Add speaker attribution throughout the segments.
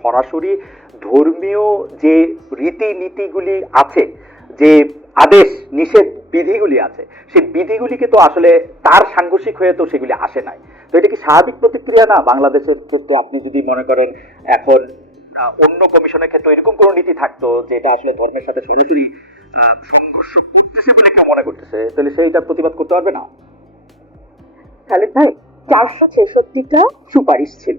Speaker 1: সরাসরি ধর্মীয় যে রীতিনীতিগুলি আছে, যে আদেশ, নিষেধ বিধিগুলি আছে, সেই বিধিগুলিকে তো আসলে তার সাংঘর্ষিক হয়ে তো সেগুলি আসে নাই। তো এটা কি স্বাভাবিক প্রতিক্রিয়া? না, বাংলাদেশের ক্ষেত্রে আপনি যদি মনে করেন এখন অন্য কমিশনের ক্ষেত্রে এরকম কোনো নীতি থাকতো যেটা আসলে ধর্মের সাথে সরাসরি সংঘর্ষ করতেছে বলে কেউ মনে করতেছে, তাহলে সেইটার প্রতিবাদ করতে পারবে না?
Speaker 2: খালেদ ভাই, চারশো ছেষট্টিটা সুপারিশ ছিল।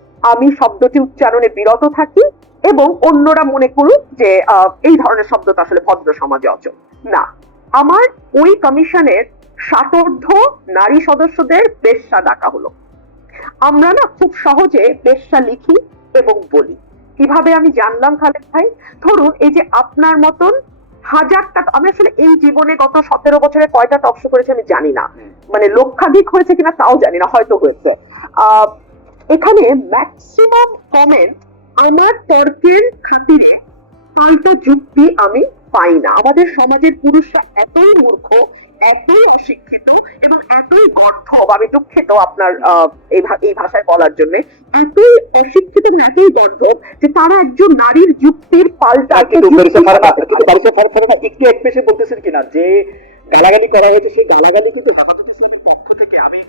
Speaker 2: আমি শব্দটি উচ্চারণে বিরত থাকি এবং অন্যরা মনে করুক যে এই ধরনের শব্দ তো আসলে ভদ্র সমাজে অচল। না আমার ওই কমিশনের ষাটোর্ধ নারী সদস্যদের বেশ্যা ডাকা হলো। আমরা না খুব সহজে বেশ্যা লিখি এবং বলি। কীভাবে আমি জানলাম খালেদ ভাই? ধরুন এই যে আপনার মতন হাজারটা আমি আসলে এই জীবনে গত সতেরো বছরে কয়টা টকশো করেছি আমি জানি না। মানে লক্ষাধিক হয়েছে কিনা তাও জানি না হয়তো হয়েছে। আহ, এখানে ম্যাক্সিমাম কমেন্ট আমার তর্কের খাতিরে পাল্টা যুক্তি আমি পাই না আমাদের সমাজের পুরুষরা এতই মূর্খ এতই অশিক্ষিত এবং এতই গর্ধব আমি দুঃখিত আপনার আহ, এই এই ভাষায় বলার জন্য এতই অশিক্ষিত এবং এতই গর্ধব যে তারা একজন নারীর যুক্তির পাল্টা
Speaker 1: একটু এক পেশে বলতেছেন কিনা যে গালাগালি করা হয়েছে সেই গালাগালি কিন্তু হেফাজত ইসলামের পক্ষ থেকে আমি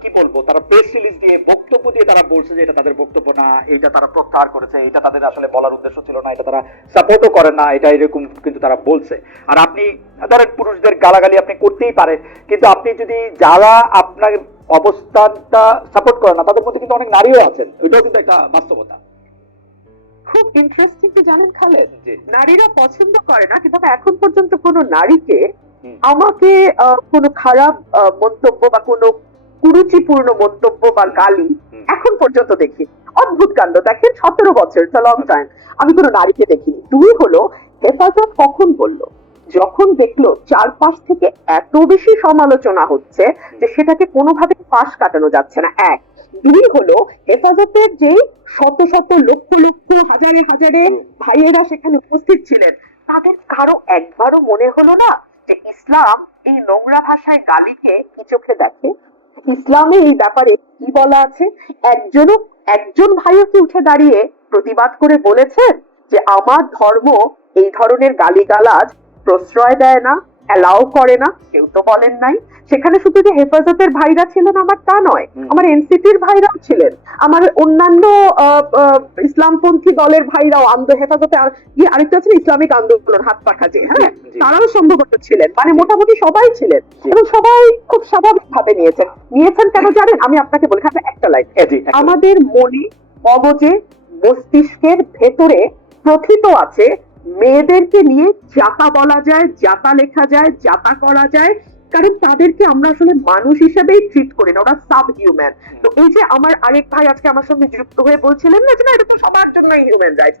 Speaker 1: কি বলব তারা প্রেস রিলিজ দিয়ে বক্তব্য দিয়ে তারা বলছে যে এটা তাদের বক্তব্য না এটা তারা প্রত্যাহার করেছে এটা তাদের আসলে বলার উদ্দেশ্য ছিল না এটা তারা সাপোর্টও করে না এটা এরকম কিন্তু তারা বলছে আর আপনি ধরেন পুরুষদের গালাগালি আপনি করতেই পারেন কিন্তু আপনি যদি যারা আপনার অবস্থানটা সাপোর্ট করে না তাদের মধ্যে কিন্তু অনেক নারীও আছেন এটাও কিন্তু একটা বাস্তবতা
Speaker 2: খুব ইন্টারেস্টিং কি জানেন খালেদ
Speaker 1: জি
Speaker 2: নারীরা পছন্দ করে না কিন্তু এখন পর্যন্ত কোনো নারীকে। আমাকে কোনো খারাপ মন্তব্য বা কোনো কুরুচিপূর্ণ মন্তব্য বা গালি এখন পর্যন্ত দেখি অদ্ভুত কাণ্ড। দেখেন সতেরো বছর লং টাইম আমি কোনো নারীকে দেখিনি। দুই হলো হেফাজত কখন বলল যখন দেখল চারপাশ থেকে এত বেশি সমালোচনা হচ্ছে যে সেটাকে কোনোভাবে পাশ কাটানো যাচ্ছে না। এক। দুই হলো হেফাজতের যে শত শত লক্ষ লক্ষ হাজারে হাজারে ভাইয়েরা সেখানে উপস্থিত ছিলেন তাদের কারও একবারও মনে হলো না যে ইসলাম এই নোংরা ভাষায় গালিকে কি চোখে দেখে? ইসলামে এই ব্যাপারে কি বলা আছে? একজনও, একজন ভাইও কি উঠে দাঁড়িয়ে প্রতিবাদ করে বলেছেন যে আমার ধর্ম এই ধরনের গালিগালাজ প্রশ্রয় দেয় না? অ্যালাউ করে না কেউ তো বলেন নাই। সেখানে শুধু যে হেফাজতের ভাইরা ছিলেন আমার তা নয়। আমার এনসিপির ভাইরাও ছিলেন আমার অন্যান্য ইসলামপন্থী দলের ভাইরাও আন্দো হেফাজতে ইয়ে আরেকটা ছিল ইসলামিক আন্দোলন হাত পাখা যে হ্যাঁ। তারাও সম্ভবত ছিলেন মানে মোটামুটি সবাই ছিলেন এবং সবাই খুব স্বাভাবিক ভাবে নিয়েছেন। নিয়েছেন কেন জানেন? আমি আপনাকে বলি একটা লাইন
Speaker 1: একদম।
Speaker 2: আমাদের মনে মগজে মস্তিষ্কের ভেতরে প্রথিত আছে মেয়েদেরকে নিয়ে জাতা বলা যায় জাতা লেখা যায় জাতা করা যায়। কারণ তাদেরকে আমরা আসলে মানুষ হিসেবেই ট্রিট করি না, ওরা সাব হিউম্যান তো এই যে আমার আরেক ভাই আজকে আমার সঙ্গে যুক্ত হয়ে বলছিলেন না যে না এটা তো সবার জন্য হিউম্যান রাইটস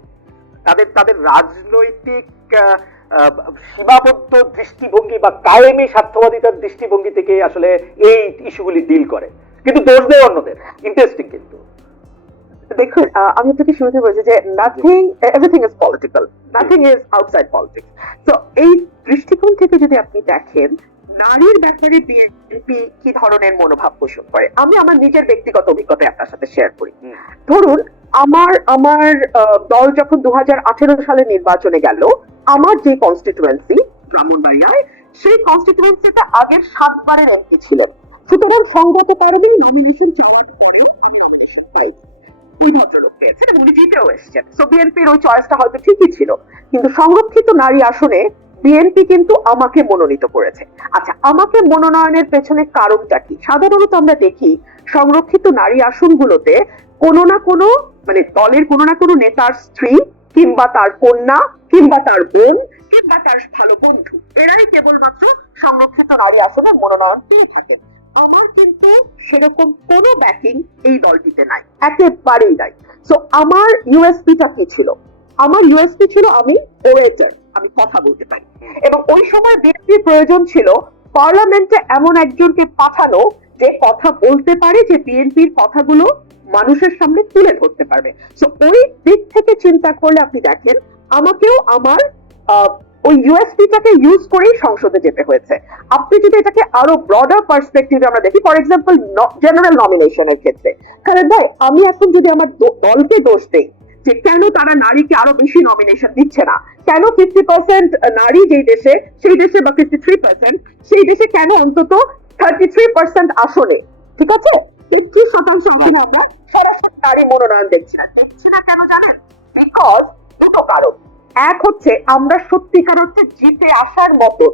Speaker 1: তাদের তাদের রাজনৈতিক সীমাবদ্ধ দৃষ্টিভঙ্গি বা কায়েমি স্বার্থবাদিতার দৃষ্টিভঙ্গি থেকে আসলে এই ইস্যুগুলি ডিল করে। কিন্তু দোষ দেয় অন্যদের। ইন্টারেস্টিং কিন্তু।
Speaker 2: দেখুন আমি আপনাকে শুরুতে বলছি যে nothing everything is political nothing is outside politics তো এই দৃষ্টিকোণ থেকে যদি আপনি দেখেন নারীর ব্যাপারে বিএনপি কি ধরনের মনোভাব পোষণ করে? আমি আমার নিজের ব্যক্তিগত অভিজ্ঞতা আপনার সাথে শেয়ার করি। ধরুন আমার আমার দল যখন দু সালে নির্বাচনে গেল, আমার যে কনস্টিটুয়েন্সি ব্রাহ্মণবাড়িয়ায়, সেই কনস্টিটুয়েন্সিতে আগের সাতবারের এমপি ছিলেন। সুতরাং সঙ্গত কারণেই নমিনেশন চাওয়ার পরেও আমি নমিনেশন পাই ওই ভদ্রলোক পেয়েছেন উনি জিতেও এসেছেন। সো বিএনপির ওই চয়েসটা হয়তো ঠিকই ছিল। কিন্তু সংরক্ষিত নারী আসনে বিএনপি কিন্তু আমাকে মনোনীত করেছে। আচ্ছা আমাকে মনোনয়নের পেছনে কারণটা কি? সাধারণত আমরা দেখি সংরক্ষিত নারী আসনগুলোতে কোনো না কোনো মানে দলের কোনো না কোনো নেতার স্ত্রী কিংবা তার কন্যা কিংবা তার বোন কিংবা তার ভালো বন্ধু, এরাই কেবলমাত্র সংরক্ষিত নারী আসনে মনোনয়ন পেয়ে থাকেন। আমার কিন্তু সেরকম কোনো ব্যাকিং এই দলটিতে নাই, একেবারেই নাই। সো আমার ইউএসপিটা কি ছিল? আমার ইউএসপি ছিল আমি ওয়েটার আমি কথা বলতে পারি। এবং ওই সময় বিএনপির প্রয়োজন ছিল পার্লামেন্টে এমন একজনকে পাঠানো যে কথা বলতে পারে যে বিএনপির কথাগুলো মানুষের সামনে তুলে ধরতে পারবে। সো ওই দিক থেকে চিন্তা করলে আপনি দেখেন আমাকেও আমার আহ, ওই ইউএসপিটাকে ইউজ করেই সংসদে যেতে হয়েছে। আপনি যদি এটাকে আরও ব্রডার পার্সপেক্টিভে আমরা দেখি ফর এক্সাম্পল জেনারেল নমিনেশনের ক্ষেত্রে। কারণ ভাই আমি এখন যদি আমার দলকে দোষ দেই যে কেন তারা নারীকে আরও বেশি নমিনেশন দিচ্ছে না? কেন ফিফটি পার্সেন্ট নারী যেই দেশে, সেই দেশে বা ফিফটি থ্রি পার্সেন্ট সেই দেশে কেন অন্তত থার্টি থ্রি পার্সেন্ট আসনে? ঠিক আছে? একত্রিশ শতাংশ আমরা সরাসরি নারী মনোনয়ন দেখছি না দেখছি না কেন জানেন? বিকজ দুটো কারণ। এক হচ্ছে, আমরা সত্যিকার অর্থে জিতে আসার মতো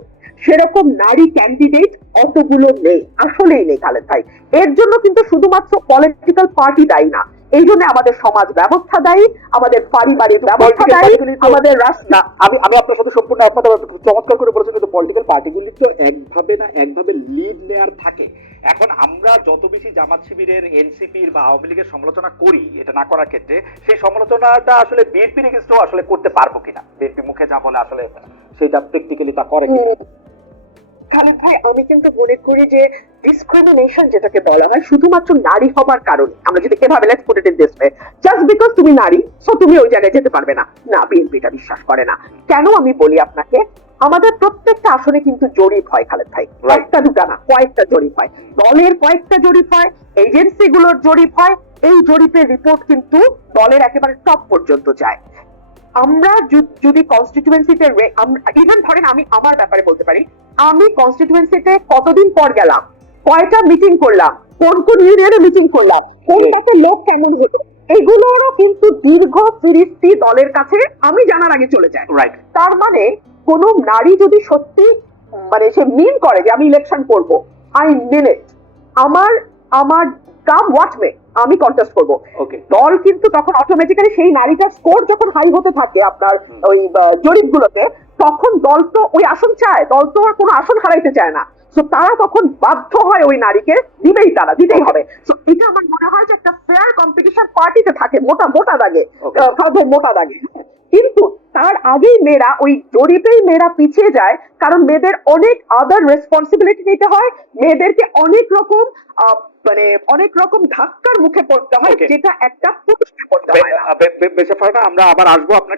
Speaker 2: সেরকম নারী ক্যান্ডিডেট অতগুলো নেই। আসলেই নেই খালেদ ভাই। এর জন্য কিন্তু শুধুমাত্র পলিটিক্যাল পার্টি দায়ী না। এই জন্য আমাদের সমাজ ব্যবস্থা দায়ী আমাদের পারিবারিক ব্যবস্থা দায়ী আমাদের রাষ্ট্র
Speaker 1: আমি আমি আপনার সাথে সম্পূর্ণ একমত চমৎকার করে বলেছেন কিন্তু পলিটিক্যাল পার্টিগুলি তো একভাবে না একভাবে লিড নেয়ার থাকে। এখন আমরা যত বেশি জামাত শিবিরের এনসিপির বা আওয়ামী লীগের সমালোচনা করি এটা না করার ক্ষেত্রে সেই সমালোচনাটা আসলে বিএনপির এগেনস্টও আসলে করতে পারব কিনা? বিএনপি মুখে যা বলে আসলে সেটা প্র্যাকটিক্যালি তা করে কিনা?
Speaker 2: খালেদ ভাই আমি কিন্তু মনে করি যে ডিসক্রিমিনেশন যেটাকে বলা হয় শুধুমাত্র নারী হবার কারণে। আমরা যদি এভাবে let's put it in this way just because তুমি নারী সো তুমি ওই জায়গায় যেতে পারবে না। না বিএনপিটা বিশ্বাস করে না। কেন আমি বলি আপনাকে আমাদের প্রত্যেকটা আসনে কিন্তু জরিপ হয় খালেদ ভাই। একটা দুটা না কয়েকটা জরিপ হয়। দলের কয়েকটা জরিপ হয় এজেন্সি গুলোর জরিপ হয় এই জরিপের রিপোর্ট কিন্তু দলের একেবারে টপ পর্যন্ত যায়। আমরা যদি কনস্টিটিউয়েন্সিতে ইভেন ধরেন আমি আমার ব্যাপারে বলতে পারি আমি কনস্টিটিউয়েন্সিতে কতদিন পর গেলাম? কয়টা মিটিং করলাম? কোন কোন ইউনিয়নে মিটিং করলাম? কোনটাতে লোক কেমন হতো এগুলোরও কিন্তু দীর্ঘ ফিরিস্তি দলের কাছে আমি জানার আগে চলে যায়
Speaker 1: রাইট
Speaker 2: তার মানে কোন নারী যদি সত্যি মানে সে মিন করে যে আমি ইলেকশন করব আই মিন ইট আমার আমার কাম হোয়াট মে আমি কন্টেস্ট করব।
Speaker 1: ওকে
Speaker 2: দল কিন্তু তখন অটোমেটিক্যালি সেই নারীটার স্কোর যখন হাই হতে থাকে আপনার ওই জরিপগুলোতে তখন দল তো ওই আসন চায় দল তো আর কোনো আসন হারাইতে চায় না। তো তারা তখন বাধ্য হয় ওই নারীকে দিবেই তারা দিতেই হবে তো এটা আমার মনে হয় যে একটা ফেয়ার কম্পিটিশন পার্টিতে থাকে মোটা মোটা দাগে. মোটা দাগে কিন্তু তার আগেই মেয়েরা ওই জরিপেই মেয়েরা পিছিয়ে যায় কারণ মেয়েদের অনেক আদার রেসপন্সিবিলিটি নিতে হয় মেয়েদেরকে অনেক রকম মানে অনেক রকম ধাক্কার মুখে পড়তে হয়. যেটা একটা পুরুষকে পড়তে হয়
Speaker 1: আমরা আবার আসব আপনার